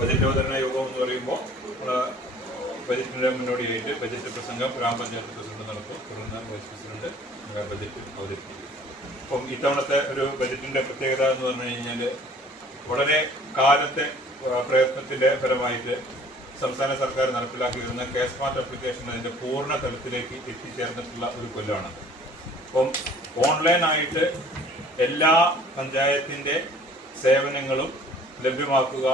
Budget അവതരണ യോഗം എന്ന് പറയുമ്പോൾ ബജറ്റിന്റെ മുന്നോടിയായിട്ട് ബജറ്റ് പ്രസംഗം ഗ്രാമപഞ്ചായത്ത് പ്രസിഡന്റ് നടത്തും. തുടർന്ന് വൈസ് പ്രസിഡന്റ് ബജറ്റ് അവതരിപ്പിക്കും. അപ്പം ഇത്തവണത്തെ ഒരു ബജറ്റിന്റെ പ്രത്യേകത എന്ന് പറഞ്ഞു കഴിഞ്ഞാൽ വളരെ കാലത്തെ പ്രയത്നത്തിന്റെ ഫലമായിട്ട് സംസ്ഥാന സർക്കാർ നടപ്പിലാക്കി വരുന്ന സ്മാർട്ട് ആപ്ലിക്കേഷൻ അതിന്റെ പൂർണ്ണ തലത്തിലേക്ക് എത്തിച്ചേർന്നിട്ടുള്ള ഒരു കൊല്ലമാണ്. അപ്പം ഓൺലൈനായിട്ട് എല്ലാ പഞ്ചായത്തിന്റെ സേവനങ്ങളും ലഭ്യമാക്കുക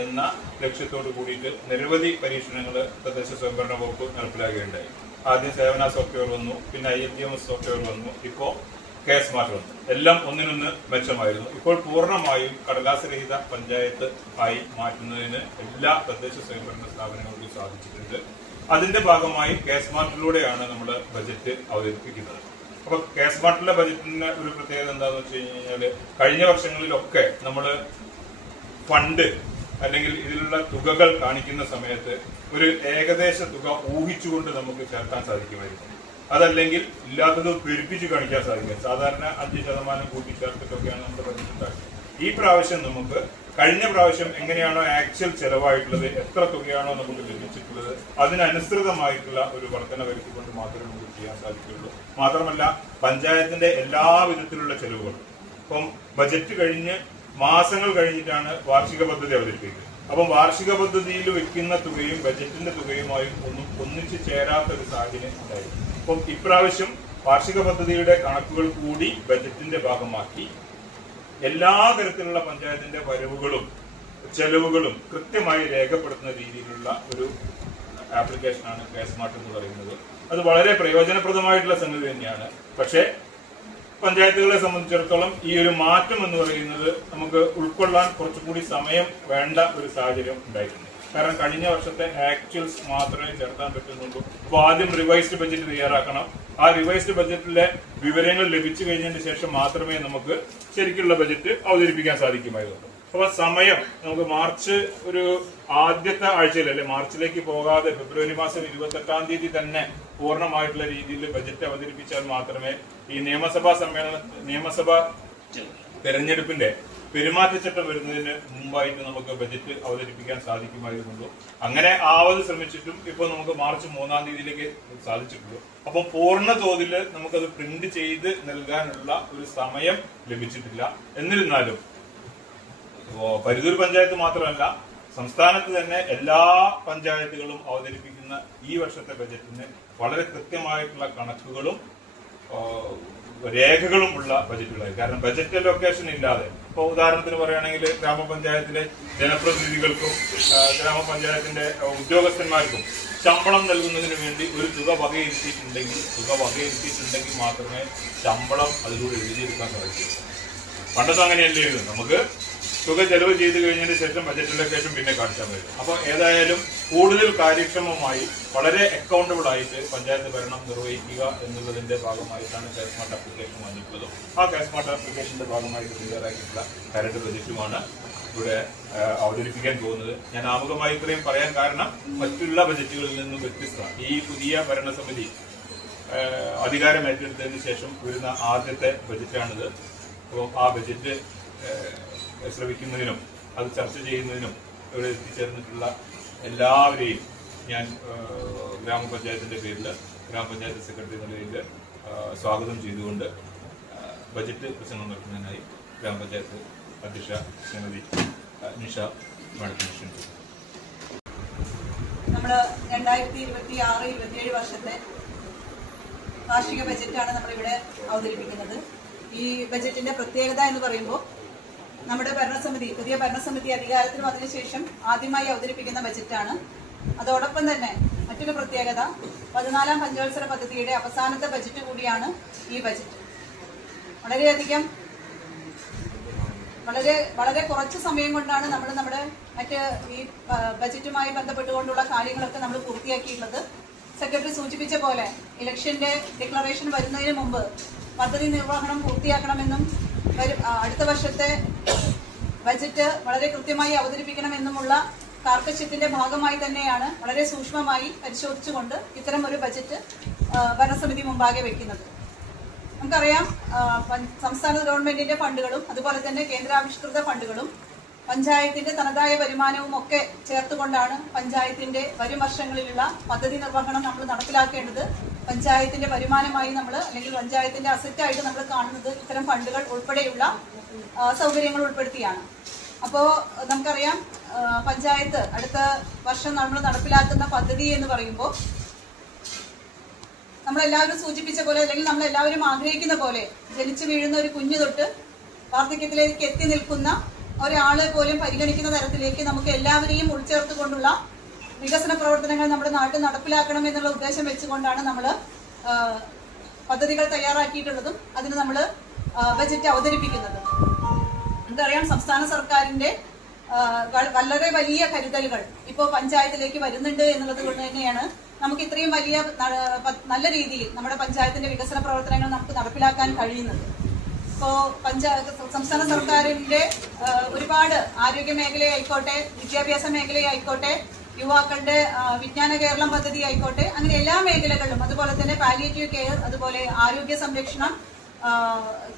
എന്ന ലക്ഷ്യത്തോട് കൂടിയിട്ട് നിരവധി പരീക്ഷണങ്ങൾ തദ്ദേശ സ്വയംഭരണ വകുപ്പ് നടപ്പിലാക്കുകയുണ്ടായി. ആദ്യം സേവന സോഫ്റ്റ്വെയർ വന്നു, പിന്നെ ILTMS സോഫ്റ്റ്വെയർ വന്നു, ഇപ്പോൾ സ്മാർട്ട് വന്നു. എല്ലാം ഒന്നിനൊന്ന് മെച്ചമായിരുന്നു. ഇപ്പോൾ പൂർണ്ണമായും കടലാസ് രഹിത പഞ്ചായത്ത് ആയി മാറ്റുന്നതിന് എല്ലാ തദ്ദേശ സ്വയംഭരണ സ്ഥാപനങ്ങൾക്കും സാധിച്ചിട്ടുണ്ട്. അതിന്റെ ഭാഗമായി സ്മാർട്ടിലൂടെയാണ് നമ്മൾ ബജറ്റ് അവതരിപ്പിക്കുന്നത്. അപ്പൊ സ്മാർട്ടിലെ ബജറ്റിന്റെ ഒരു പ്രത്യേകത എന്താണെന്ന് വെച്ച് കഴിഞ്ഞാൽ കഴിഞ്ഞ വർഷങ്ങളിലൊക്കെ നമ്മൾ ഫണ്ട് അല്ലെങ്കിൽ ഇതിലുള്ള തുകകൾ കാണിക്കുന്ന സമയത്ത് ഒരു ഏകദേശ തുക ഊഹിച്ചുകൊണ്ട് നമുക്ക് ചേർക്കാൻ സാധിക്കുമായിരുന്നു. അതല്ലെങ്കിൽ ഇല്ലാത്തത് പെരുപ്പിച്ച് കാണിക്കാൻ സാധിക്കും. സാധാരണ 5% കൂട്ടിച്ചേർത്തിട്ടൊക്കെയാണ് നമ്മുടെ ബജറ്റ് ഉണ്ടാക്കുന്നത്. ഈ പ്രാവശ്യം നമുക്ക് കഴിഞ്ഞ പ്രാവശ്യം എങ്ങനെയാണോ ആക്ച്വൽ ചെലവായിട്ടുള്ളത്, എത്ര തുകയാണോ നമുക്ക് ലഭിച്ചിട്ടുള്ളത്, അതിനനുസൃതമായിട്ടുള്ള ഒരു വർധന വരുത്തിക്കൊണ്ട് മാത്രമേ നമുക്ക് ചെയ്യാൻ സാധിക്കുള്ളൂ. മാത്രമല്ല പഞ്ചായത്തിന്റെ എല്ലാ വിധത്തിലുള്ള ചെലവുകളും ഇപ്പം ബജറ്റ് കഴിഞ്ഞ് മാസങ്ങൾ കഴിഞ്ഞിട്ടാണ് വാർഷിക പദ്ധതി അവതരിപ്പിക്കുന്നത്. അപ്പം വാർഷിക പദ്ധതിയിൽ വെക്കുന്ന തുകയും ബജറ്റിന്റെ തുകയുമായും ഒന്നിച്ച് ചേരാത്ത ഒരു സാഹചര്യം ഉണ്ടായിരുന്നു. അപ്പം ഇപ്രാവശ്യം വാർഷിക പദ്ധതിയുടെ കണക്കുകൾ കൂടി ബജറ്റിന്റെ ഭാഗമാക്കി എല്ലാ തരത്തിലുള്ള പഞ്ചായത്തിന്റെ വരവുകളും ചെലവുകളും കൃത്യമായി രേഖപ്പെടുത്തുന്ന രീതിയിലുള്ള ഒരു ആപ്ലിക്കേഷനാണ് സ്മാർട്ട് എന്ന് പറയുന്നത്. അത് വളരെ പ്രയോജനപ്രദമായിട്ടുള്ള സംഗതി തന്നെയാണ്. പക്ഷേ പഞ്ചായത്തുകളെ സംബന്ധിച്ചിടത്തോളം ഈ ഒരു മാറ്റം എന്ന് പറയുന്നത് നമുക്ക് ഉൾക്കൊള്ളാൻ കുറച്ചുകൂടി സമയം വേണ്ട ഒരു സാഹചര്യം ഉണ്ടായിട്ടുണ്ട്. കാരണം കഴിഞ്ഞ വർഷത്തെ ആക്ച്വൽസ് മാത്രമേ ചേർക്കാൻ പറ്റുന്നുള്ളൂ. അപ്പോൾ ആദ്യം റിവൈസ്ഡ് ബജറ്റ് തയ്യാറാക്കണം. ആ റിവൈസ്ഡ് ബജറ്റിലെ വിവരങ്ങൾ ലഭിച്ചു കഴിഞ്ഞതിന് ശേഷം മാത്രമേ നമുക്ക് ശരിക്കുള്ള ബജറ്റ് അവതരിപ്പിക്കാൻ സാധിക്കുമായിരുന്നു. അപ്പൊ സമയം നമുക്ക് മാർച്ച് ഒരു ആദ്യത്തെ ആഴ്ചയിൽ അല്ലെ മാർച്ചിലേക്ക് പോകാതെ ഫെബ്രുവരി മാസം 28-ാം തീയതി തന്നെ പൂർണ്ണമായിട്ടുള്ള രീതിയിൽ ബജറ്റ് അവതരിപ്പിച്ചാൽ മാത്രമേ ഈ നിയമസഭാ തെരഞ്ഞെടുപ്പിന്റെ പെരുമാറ്റച്ചട്ടം വരുന്നതിന് മുമ്പായിട്ട് നമുക്ക് ബജറ്റ് അവതരിപ്പിക്കാൻ സാധിക്കുമായിരുന്നുള്ളൂ. അങ്ങനെ ആവത് ശ്രമിച്ചിട്ടും ഇപ്പോൾ നമുക്ക് മാർച്ച് 3-ാം തീയതിയിലേക്ക് സാധിച്ചിട്ടുള്ളൂ. അപ്പൊ പൂർണ്ണ തോതിൽ നമുക്കത് പ്രിന്റ് ചെയ്ത് നൽകാനുള്ള ഒരു സമയം ലഭിച്ചിട്ടില്ല. എന്നിരുന്നാലും പരിധൂർ പഞ്ചായത്ത് മാത്രമല്ല സംസ്ഥാനത്ത് തന്നെ എല്ലാ പഞ്ചായത്തുകളും അവതരിപ്പിക്കുന്ന ഈ വർഷത്തെ ബജറ്റിന് വളരെ കൃത്യമായിട്ടുള്ള കണക്കുകളും രേഖകളും ഉള്ള ബജറ്റുകളായി. കാരണം ബജറ്റ് ലൊക്കേഷൻ ഇല്ലാതെ ഇപ്പോൾ ഉദാഹരണത്തിന് പറയുകയാണെങ്കിൽ ഗ്രാമപഞ്ചായത്തിലെ ജനപ്രതിനിധികൾക്കും ഗ്രാമപഞ്ചായത്തിന്റെ ഉദ്യോഗസ്ഥന്മാർക്കും ശമ്പളം നൽകുന്നതിന് വേണ്ടി ഒരു തുക വകയിരുത്തിയിട്ടുണ്ടെങ്കിൽ മാത്രമേ ശമ്പളം അതിലൂടെ എഴുതിയെടുക്കാൻ സാധിക്കൂ. പണ്ടത്തെ അങ്ങനെയല്ലേ ഇത്. നമുക്ക് തുക ചെലവ് ചെയ്ത് കഴിഞ്ഞതിന് ശേഷം ബജറ്റ് ലൊക്കേഷൻ പിന്നെ കാണിച്ചാൽ മതി. അപ്പോൾ ഏതായാലും കൂടുതൽ കാര്യക്ഷമമായി വളരെ അക്കൗണ്ടബിൾ ആയിട്ട് പഞ്ചായത്ത് ഭരണം നിർവഹിക്കുക എന്നുള്ളതിന്റെ ഭാഗമായിട്ടാണ് സ്മാർട്ട് ആപ്ലിക്കേഷൻ വന്നിട്ടുള്ളതും ആ സ്മാർട്ട് ആപ്ലിക്കേഷന്റെ ഭാഗമായിട്ട് തയ്യാറാക്കിയിട്ടുള്ള കരട് ബജറ്റുമാണ് ഇവിടെ അവതരിപ്പിക്കാൻ പോകുന്നത്. ഞാൻ ആമുഖമായി ഇത്രയും പറയാൻ കാരണം മറ്റുള്ള ബജറ്റുകളിൽ നിന്നും വ്യത്യസ്തമാണ്. ഈ പുതിയ ഭരണസമിതി അധികാരം ഏറ്റെടുത്തതിന് ശേഷം വരുന്ന ആദ്യത്തെ ബജറ്റാണിത്. അപ്പോൾ ആ ബജറ്റ് ശ്രമിക്കുന്നതിനും അത് ചർച്ച ചെയ്യുന്നതിനും ഇവിടെ എത്തിച്ചേർന്നിട്ടുള്ള എല്ലാവരെയും ഞാൻ ഗ്രാമപഞ്ചായത്തിന്റെ പേരിൽ ഗ്രാമപഞ്ചായത്ത് സെക്രട്ടറി എന്ന നിലയിൽ സ്വാഗതം ചെയ്തുകൊണ്ട് ബജറ്റ് പ്രസംഗം നടത്തുന്നതിനായി ഗ്രാമപഞ്ചായത്ത് അധ്യക്ഷ ശ്രീമതി നിഷ മാഡത്തിന് ക്ഷണിച്ചു. നമ്മൾ 2026-27 വർഷത്തെ വാർഷിക ബജറ്റാണ് നമ്മളിവിടെ അവതരിപ്പിക്കുന്നത്. ഈ ബജറ്റിന്റെ പ്രത്യേകത എന്ന് പറയുമ്പോൾ നമ്മുടെ പുതിയ ഭരണസമിതി അധികാരത്തിൽ വന്നതിന് ശേഷം ആദ്യമായി അവതരിപ്പിക്കുന്ന ബജറ്റാണ്. അതോടൊപ്പം തന്നെ മറ്റൊരു പ്രത്യേകത 14-ാം പഞ്ചവത്സര പദ്ധതിയുടെ അവസാനത്തെ ബജറ്റ് കൂടിയാണ് ഈ ബജറ്റ്. വളരെ കുറച്ച് സമയം കൊണ്ടാണ് നമ്മൾ നമ്മുടെ ഈ ബജറ്റുമായി ബന്ധപ്പെട്ടുകൊണ്ടുള്ള കാര്യങ്ങളൊക്കെ നമ്മൾ പൂർത്തിയാക്കിയിട്ടുള്ളത്. സെക്രട്ടറി സൂചിപ്പിച്ച പോലെ ഇലക്ഷന്റെ ഡിക്ലറേഷൻ വരുന്നതിന് മുമ്പ് പദ്ധതി നിർവഹണം പൂർത്തിയാക്കണമെന്നും അടുത്ത വർഷത്തെ ബജറ്റ് വളരെ കൃത്യമായി അവതരിപ്പിക്കണമെന്നുമുള്ള കാർക്കശ്യത്തിന്റെ ഭാഗമായി തന്നെയാണ് വളരെ സൂക്ഷ്മമായി പരിശോധിച്ചുകൊണ്ട് ഇത്തരം ഒരു ബജറ്റ് ഭരണസമിതി മുമ്പാകെ വെക്കുന്നത്. നമുക്കറിയാം സംസ്ഥാന ഗവൺമെന്റിന്റെ ഫണ്ടുകളും അതുപോലെ തന്നെ കേന്ദ്രാവിഷ്കൃത ഫണ്ടുകളും പഞ്ചായത്തിന്റെ തനതായ വരുമാനവും ഒക്കെ ചേർത്തുകൊണ്ടാണ് പഞ്ചായത്തിന്റെ വരും വർഷങ്ങളിലുള്ള പദ്ധതി നിർവഹണം നമ്മൾ നടപ്പിലാക്കേണ്ടത്. പഞ്ചായത്തിന്റെ വരുമാനമായി നമ്മൾ അല്ലെങ്കിൽ പഞ്ചായത്തിന്റെ അസറ്റായിട്ട് നമ്മൾ കാണുന്നത് ഇത്തരം ഫണ്ടുകൾ ഉൾപ്പെടെയുള്ള സൗകര്യങ്ങൾ ഉൾപ്പെടുത്തിയാണ്. അപ്പോൾ നമുക്കറിയാം പഞ്ചായത്ത് അടുത്ത വർഷം നമ്മൾ നടപ്പിലാക്കുന്ന പദ്ധതി എന്ന് പറയുമ്പോൾ നമ്മളെല്ലാവരും സൂചിപ്പിച്ച പോലെ അല്ലെങ്കിൽ നമ്മളെല്ലാവരും ആഗ്രഹിക്കുന്ന പോലെ ജനിച്ചു വീഴുന്ന ഒരു കുഞ്ഞു തൊട്ട് വാർദ്ധക്യത്തിലേക്ക് എത്തി നിൽക്കുന്ന ഒരാളെ പോലും പരിഗണിക്കുന്ന തരത്തിലേക്ക് നമുക്ക് എല്ലാവരെയും ഉൾച്ചേർത്തുകൊണ്ടുള്ള വികസന പ്രവർത്തനങ്ങൾ നമ്മുടെ നാട്ടിൽ നടപ്പിലാക്കണം എന്നുള്ള ഉദ്ദേശം വെച്ചുകൊണ്ടാണ് നമ്മൾ പദ്ധതികൾ തയ്യാറാക്കിയിട്ടുള്ളതും അതിന് നമ്മൾ ബജറ്റ് അവതരിപ്പിക്കുന്നത്. നമുക്കറിയാം സംസ്ഥാന സർക്കാരിന്റെ വളരെ വലിയ കരുതലുകൾ ഇപ്പോൾ പഞ്ചായത്തിലേക്ക് വരുന്നുണ്ട് എന്നുള്ളത് കൊണ്ട് തന്നെയാണ് നമുക്ക് ഇത്രയും വലിയ നല്ല രീതിയിൽ നമ്മുടെ പഞ്ചായത്തിന്റെ വികസന പ്രവർത്തനങ്ങൾ നമുക്ക് നടപ്പിലാക്കാൻ കഴിയുന്നത്. ഇപ്പോൾ സംസ്ഥാന സർക്കാരിന്റെ ഒരുപാട് ആരോഗ്യ മേഖലയായിക്കോട്ടെ, വിദ്യാഭ്യാസ മേഖലയായിക്കോട്ടെ, യുവാക്കളുടെ വിജ്ഞാന കേരളം പദ്ധതി ആയിക്കോട്ടെ, അങ്ങനെ എല്ലാ മേഖലകളിലും, അതുപോലെ തന്നെ പാലിയേറ്റീവ് കെയർ, അതുപോലെ ആരോഗ്യ സംരക്ഷണം,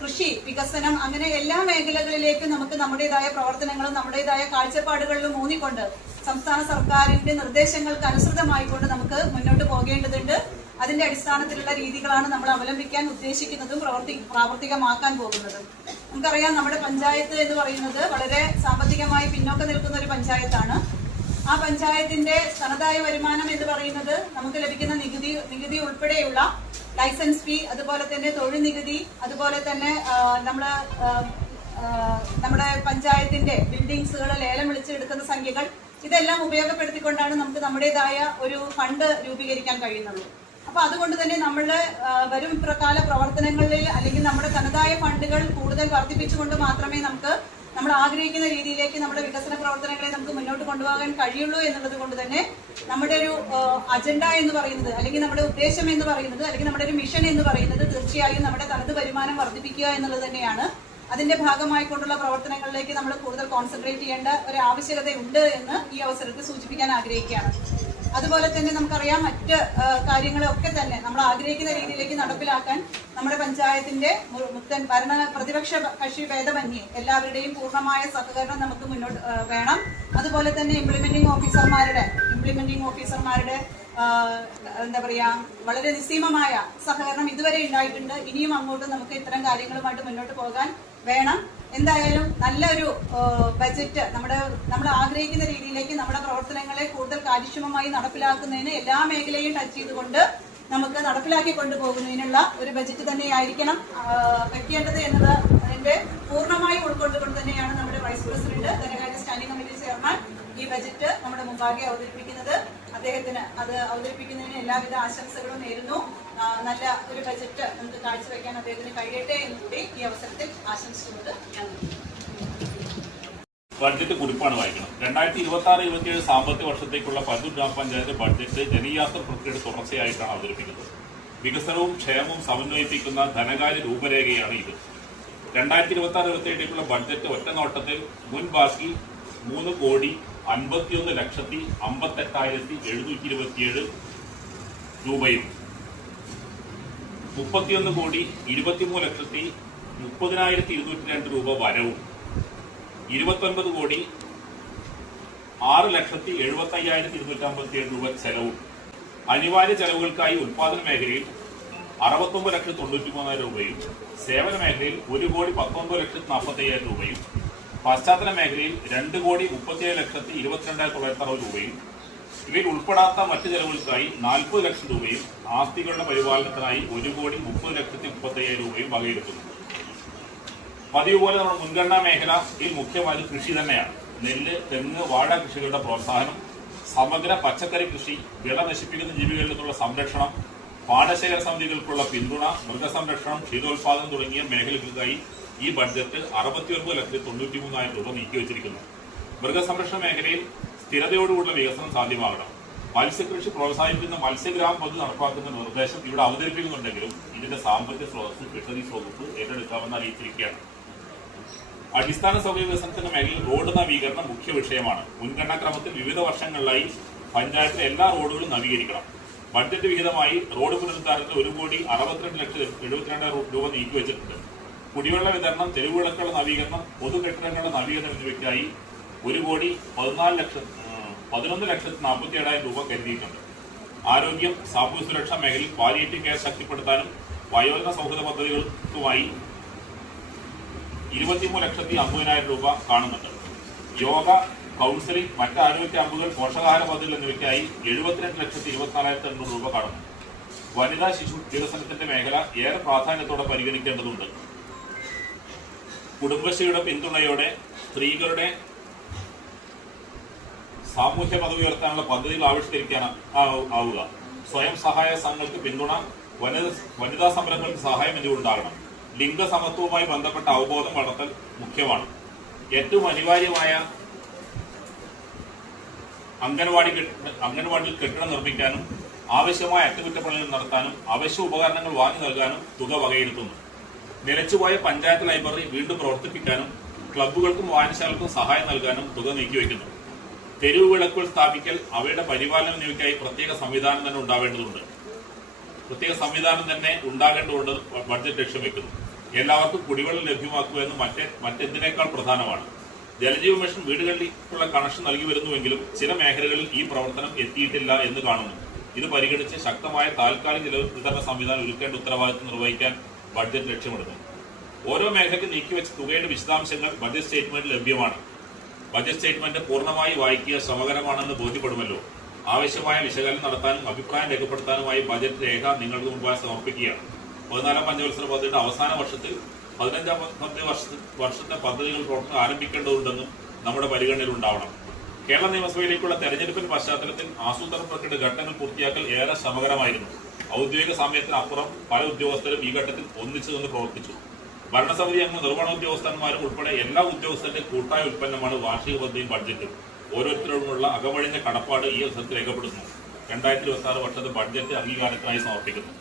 കൃഷി വികസനം, അങ്ങനെ എല്ലാ മേഖലകളിലേക്കും നമുക്ക് നമ്മുടേതായ പ്രവർത്തനങ്ങളും നമ്മുടേതായ കാഴ്ചപ്പാടുകളിലും ഊന്നിക്കൊണ്ട് സംസ്ഥാന സർക്കാരിന്റെ നിർദ്ദേശങ്ങൾക്ക് അനുസൃതമായിക്കൊണ്ട് നമുക്ക് മുന്നോട്ട് പോകേണ്ടതുണ്ട്. അതിന്റെ അടിസ്ഥാനത്തിലുള്ള രീതികളാണ് നമ്മൾ അവലംബിക്കാൻ ഉദ്ദേശിക്കുന്നതും പ്രാവർത്തികമാക്കാൻ പോകുന്നതും. നമുക്കറിയാം നമ്മുടെ പഞ്ചായത്ത് എന്ന് പറയുന്നത് വളരെ സാമ്പത്തികമായി പിന്നോക്കം നിൽക്കുന്ന ഒരു പഞ്ചായത്താണ്. ആ പഞ്ചായത്തിന്റെ തനതായ വരുമാനം എന്ന് പറയുന്നത് നമുക്ക് ലഭിക്കുന്ന നികുതി ഉൾപ്പെടെയുള്ള ലൈസൻസ് ഫീ, അതുപോലെ തന്നെ തൊഴിൽ നികുതി, അതുപോലെ തന്നെ നമ്മുടെ പഞ്ചായത്തിന്റെ ബിൽഡിങ്സുകൾ ലേലം വിളിച്ചെടുക്കുന്ന സംഖ്യകൾ, ഇതെല്ലാം ഉപയോഗപ്പെടുത്തിക്കൊണ്ടാണ് നമുക്ക് നമ്മുടേതായ ഒരു ഫണ്ട് രൂപീകരിക്കാൻ കഴിയുന്നുള്ളൂ. അപ്പൊ അതുകൊണ്ട് തന്നെ നമ്മളുടെ വരും കാല പ്രവർത്തനങ്ങളിൽ അല്ലെങ്കിൽ നമ്മുടെ തനതായ ഫണ്ടുകൾ കൂടുതൽ വർദ്ധിപ്പിച്ചുകൊണ്ട് മാത്രമേ നമുക്ക് നമ്മൾ ആഗ്രഹിക്കുന്ന രീതിയിലേക്ക് നമ്മുടെ വികസന പ്രവർത്തനങ്ങളെ നമുക്ക് മുന്നോട്ട് കൊണ്ടുപോകാൻ കഴിയുള്ളൂ എന്നുള്ളത് കൊണ്ട് തന്നെ നമ്മുടെ ഒരു അജണ്ട എന്ന് പറയുന്നത്, അല്ലെങ്കിൽ നമ്മുടെ ഉദ്ദേശം എന്ന് പറയുന്നത്, അല്ലെങ്കിൽ നമ്മുടെ ഒരു മിഷൻ എന്ന് പറയുന്നത് തീർച്ചയായും നമ്മുടെ തനത് വരുമാനം വർദ്ധിപ്പിക്കുക എന്നുള്ളത് തന്നെയാണ്. അതിന്റെ ഭാഗമായിക്കൊണ്ടുള്ള പ്രവർത്തനങ്ങളിലേക്ക് നമ്മൾ കൂടുതൽ കോൺസെൻട്രേറ്റ് ചെയ്യേണ്ട ഒരു ആവശ്യകതയുണ്ട് എന്ന് ഈ അവസരത്തിൽ സൂചിപ്പിക്കാൻ ആഗ്രഹിക്കുകയാണ്. അതുപോലെ തന്നെ നമുക്കറിയാം മറ്റ് കാര്യങ്ങളൊക്കെ തന്നെ നമ്മൾ ആഗ്രഹിക്കുന്ന രീതിയിലേക്ക് നടപ്പിലാക്കാൻ നമ്മുടെ പഞ്ചായത്തിന്റെ പ്രതിപക്ഷ കക്ഷി ഭേദമന്യേ എല്ലാവരുടെയും പൂർണ്ണമായ സഹകരണം നമുക്ക് മുന്നോട്ട് വേണം. അതുപോലെ തന്നെ ഇംപ്ലിമെന്റിംഗ് ഓഫീസർമാരുടെ എന്താ പറയാ വളരെ നിസ്സീമമായ സഹകരണം ഇതുവരെ ഉണ്ടായിട്ടുണ്ട്. ഇനിയും അങ്ങോട്ട് നമുക്ക് ഇത്തരം കാര്യങ്ങളുമായിട്ട് മുന്നോട്ട് പോകാൻ വേണം. എന്തായാലും നല്ലൊരു ബജറ്റ് നമ്മൾ ആഗ്രഹിക്കുന്ന രീതിയിലേക്ക് നമ്മുടെ പ്രവർത്തനങ്ങളെ കൂടുതൽ കാര്യക്ഷമമായി നടപ്പിലാക്കുന്നതിന് എല്ലാ മേഖലയും ടച്ച് ചെയ്തുകൊണ്ട് നമുക്ക് നടപ്പിലാക്കി കൊണ്ടുപോകുന്നതിനുള്ള ഒരു ബജറ്റ് തന്നെയായിരിക്കണം വെക്കേണ്ടത് എന്നത് അതിന്റെ പൂർണ്ണമായി ഉൾക്കൊണ്ടുകൊണ്ട് തന്നെയാണ് നമ്മുടെ വൈസ് പ്രസിഡന്റ്, ധനകാര്യ സ്റ്റാൻഡിംഗ് കമ്മിറ്റി ചെയർമാൻ ഈ ബജറ്റ് നമ്മുടെ മുമ്പാകെ അവതരിപ്പിക്കുന്നത്. അദ്ദേഹത്തിന് അത് അവതരിപ്പിക്കുന്നതിന് എല്ലാവിധ ആശംസകളും നേരുന്നു. നല്ല ഒരു ബജറ്റ് നമുക്ക് കാഴ്ചവെക്കാൻ അദ്ദേഹത്തിന് കഴിയട്ടെ എന്നുകൂടി ഈ അവസരത്തിൽ ആശംസിച്ചുകൊണ്ട് ഞാൻ ബഡ്ജറ്റ് കുറിപ്പാണ് വായിക്കണം. 2026-27 സാമ്പത്തിക വർഷത്തേക്കുള്ള പല്ലൂർ ഗ്രാമപഞ്ചായത്ത് ബഡ്ജറ്റ് ജനയാത്ര പ്രക്രിയയുടെ തുടർച്ചയായിട്ടാണ് അവതരിപ്പിക്കുന്നത്. വികസനവും ക്ഷേമവും സമന്വയിപ്പിക്കുന്ന ധനകാര്യ രൂപരേഖയാണ് ഇത്. 2026-27 ബഡ്ജറ്റ് ഒറ്റനോട്ടത്തിൽ മുൻ ബാക്കി 3,51,58,727 രൂപയും 31,23,30,202 രൂപ വരവും 29,06,75,257 രൂപ ചെലവും, അനിവാര്യ ചെലവുകൾക്കായി ഉൽപാദന മേഖലയിൽ 69,93,000 രൂപയും, സേവന മേഖലയിൽ 1,19,40,000 രൂപയും, പശ്ചാത്തല മേഖലയിൽ 2,37,22,960 രൂപയും, ഇവയിൽ ഉൾപ്പെടാത്ത മറ്റ് ചെലവുകൾക്കായി 40 ലക്ഷം രൂപയും, ആസ്തികളുടെ പരിപാലനത്തിനായി 1,30,30,50,000 രൂപയും വകയിരുത്തുന്നു. പതിവ് പോലെ നമ്മുടെ മുൻഗണനാ മേഖലയിൽ മുഖ്യമായത് കൃഷി തന്നെയാണ്. നെല്ല്, തെങ്ങ്, വാഴ കൃഷികളുടെ പ്രോത്സാഹനം, സമഗ്ര പച്ചക്കറി കൃഷി, വിള നശിപ്പിക്കുന്ന ജീവികളിൽ നിന്നുള്ള സംരക്ഷണം, പാടശേഖര സമിതികൾക്കുള്ള പിന്തുണ, മൃഗസംരക്ഷണം, ക്ഷീരോത്പാദനം തുടങ്ങിയ മേഖലകൾക്കായി ഈ ബഡ്ജറ്റ് 69,93,000 രൂപ നീക്കിവച്ചിരിക്കുന്നു. മൃഗസംരക്ഷണ മേഖലയിൽ സ്ഥിരതയോടുകൂടിയുള്ള വികസനം സാധ്യമാകണം. മത്സ്യകൃഷി പ്രോത്സാഹിപ്പിക്കുന്ന മത്സ്യഗ്രാമ പദ്ധതി നടപ്പാക്കുന്ന നിർദ്ദേശം ഇവിടെ അവതരിപ്പിക്കുന്നുണ്ടെങ്കിലും ഇതിന്റെ സാമ്പത്തിക സ്രോതസ് ഫിഷറീസ് വകുപ്പ് ഏറ്റെടുക്കാമെന്ന് അറിയിച്ചിരിക്കുകയാണ്. അടിസ്ഥാന സൗകര്യ വികസനത്തിന്റെ മേഖലയിൽ റോഡ് നവീകരണം മുഖ്യ വിഷയമാണ്. മുൻഗണനാ ക്രമത്തിൽ വിവിധ വർഷങ്ങളിലായി പഞ്ചായത്തിലെ എല്ലാ റോഡുകളും നവീകരിക്കണം. ബഡ്ജറ്റ് വിഹിതമായി റോഡ് പുനരുദ്ധാരണത്തിന് 1,62,72,000 രൂപ നീക്കിവച്ചിട്ടുണ്ട്. കുടിവെള്ള വിതരണം, തെരുവുവിളക്കുകളുടെ നവീകരണം, പൊതുകെട്ടിടങ്ങളുടെ നവീകരണം എന്നിവയ്ക്കായി 1,11,47,000 രൂപ കരുതിയിട്ടുണ്ട്. ആരോഗ്യം, സാമൂഹ്യ സുരക്ഷാ മേഖലയിൽ പാലിയേറ്റീവ് കെയർ ശക്തിപ്പെടുത്താനും വയോജന സൗഹൃദ പദ്ധതികൾക്കുമായി 23,50,000 രൂപ കാണുന്നുണ്ട്. യോഗ, കൗൺസിലിംഗ്, മറ്റ് ആരോഗ്യ ക്യാമ്പുകൾ, പോഷകാഹാര പദ്ധതികൾ എന്നിവയ്ക്കായി 72,24,800 രൂപ കാണുന്നു. വനിതാ ശിശു വികസനത്തിന്റെ മേഖല ഏറെ പ്രാധാന്യത്തോടെ പരിഗണിക്കേണ്ടതുണ്ട്. കുടുംബശ്രീയുടെ പിന്തുണയോടെ സ്ത്രീകളുടെ സാമൂഹ്യ പദവി ഉയർത്താനുള്ള പദ്ധതികൾ ആവിഷ്കരിക്കാനാവുക. സ്വയം സഹായ സംഘങ്ങൾക്ക് പിന്തുണ, വനിതാ സമരങ്ങൾക്ക് സഹായം എന്നിവ ഉണ്ടാകണം. ലിംഗസമത്വവുമായി ബന്ധപ്പെട്ട അവബോധം വളർത്തൽ മുഖ്യമാണ്. ഏറ്റവും അനിവാര്യമായ അംഗൻവാടിയിൽ കെട്ടിടം നിർമ്മിക്കാനും ആവശ്യമായ അറ്റകുറ്റപ്പണികൾ നടത്താനും അവശ്യ ഉപകരണങ്ങൾ വാങ്ങി നൽകാനും തുക വകയിരുത്തുന്നു. നിലച്ചുപോയ പഞ്ചായത്ത് ലൈബ്രറി വീണ്ടും പ്രവർത്തിപ്പിക്കാനും ക്ലബ്ബുകൾക്കും വായനശാലകൾക്കും സഹായം നൽകാനും തുക നീക്കിവെക്കുന്നു. തെരുവ് വിളക്കുകൾ സ്ഥാപിക്കൽ, അവയുടെ പരിപാലനം എന്നിവയ്ക്കായി പ്രത്യേക സംവിധാനം തന്നെ ഉണ്ടാകേണ്ടതുകൊണ്ട് ബഡ്ജറ്റ് ലക്ഷ്യം വെക്കുന്നു. എല്ലാവർക്കും കുടിവെള്ളം ലഭ്യമാക്കുക എന്ന് മറ്റെന്തിനേക്കാൾ പ്രധാനമാണ്. ജലജീവൻ മിഷൻ വീടുകളിലേക്കുള്ള കണക്ഷൻ നൽകി വരുന്നുവെങ്കിലും ചില മേഖലകളിൽ ഈ പ്രവർത്തനം എത്തിയിട്ടില്ല എന്ന് കാണുന്നു. ഇത് പരിഗണിച്ച് ശക്തമായ താൽക്കാലിക ജലവിതരണ സംവിധാനം ഒരുക്കേണ്ട ഉത്തരവാദിത്വം നിർവഹിക്കാൻ ബഡ്ജറ്റ് ലക്ഷ്യമിടുന്നു. ഓരോ മേഖലയ്ക്ക് നീക്കിവെച്ച തുകയുടെ വിശദാംശങ്ങൾ ബഡ്ജറ്റ് സ്റ്റേറ്റ്മെന്റിൽ ലഭ്യമാണ്. ബജറ്റ് സ്റ്റേറ്റ്മെന്റ് പൂർണ്ണമായി വായിക്കുക ശ്രമകരമാണെന്ന് ബോധ്യപ്പെടുമല്ലോ. ആവശ്യമായ വിശകലനം നടത്താനും അഭിപ്രായം രേഖപ്പെടുത്താനുമായി ബജറ്റ് രേഖ നിങ്ങൾക്ക് മുമ്പായി സമർപ്പിക്കുകയാണ്. 14ാം പഞ്ചവത്സര പദ്ധതിയുടെ അവസാന വർഷത്തിൽ 15ാം വർഷത്തെ പദ്ധതികൾ പ്രവർത്തനം ആരംഭിക്കേണ്ടതുണ്ടെന്നും നമ്മുടെ പരിഗണനയിൽ ഉണ്ടാവണം. കേരള നിയമസഭയിലേക്കുള്ള തെരഞ്ഞെടുപ്പിന്റെ പശ്ചാത്തലത്തിൽ ആസൂത്രണ പ്രക്രിയയുടെ ഘട്ടങ്ങൾ പൂർത്തിയാക്കൽ ഏറെ ശ്രമകരമായിരുന്നു. ഔദ്യോഗിക സമയത്തിനപ്പുറം പല ഉദ്യോഗസ്ഥരും ഈ ഘട്ടത്തിൽ ഒന്നിച്ചു നിന്ന് പ്രവർത്തിച്ചു. ഭരണസമിതി അംഗം, നിർവഹണ ഉദ്യോഗസ്ഥന്മാരും ഉൾപ്പെടെ എല്ലാ ഉദ്യോഗസ്ഥരുടെ കൂട്ടായ ഉൽപ്പന്നമാണ് വാർഷിക പദ്ധതിയും ബഡ്ജറ്റും. ഓരോരുത്തരോടുമുള്ള അകമഴിഞ്ഞ കടപ്പാട് ഈ അവസരത്തിൽ രേഖപ്പെടുത്തുന്നു. 2026 വർഷത്തെ ബഡ്ജറ്റ് അംഗീകാരത്തിനായി സമർപ്പിക്കുന്നു.